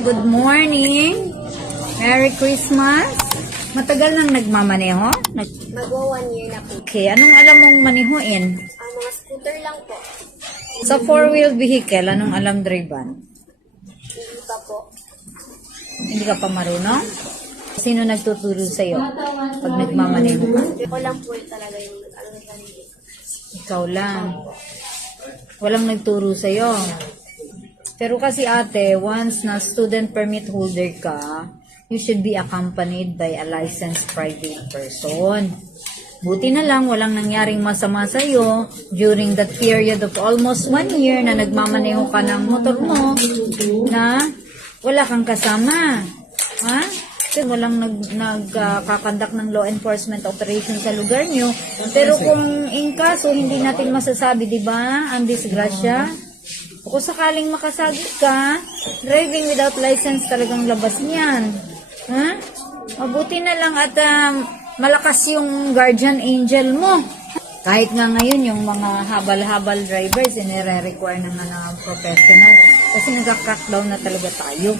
Good morning! Merry Christmas! Matagal nang nagmamaneho? Magwa 1 year na po. Okay, anong alam mong manihuin? Mga scooter lang po. Sa four-wheel vehicle, anong alam driban? Hindi pa po. Hindi ka pa marunong? Sino nagtuturo sa'yo pag nagmamaneho ka? Ako lang po talaga yung nag-sarili. Ikaw lang. Walang nagturo sa'yo. Pero kasi ate, once na student permit holder ka, you should be accompanied by a licensed private person. Buti na lang, walang nangyaring masama sa'yo during that period of almost 1 year na nagmamaneho ka ng motor mo na wala kang kasama. Ha? Kasi walang nagkakandak ng law enforcement operation sa lugar nyo. Pero kung in kaso, hindi natin masasabi, di ba, ang disgrasya? O kung sakaling makasagip ka, driving without license talagang labas niyan. Ha? Mabuti na lang at malakas yung guardian angel mo. Kahit nga ngayon yung mga habal-habal drivers, inire-require na nga ng professional kasi nagka-crackdown na talaga tayo.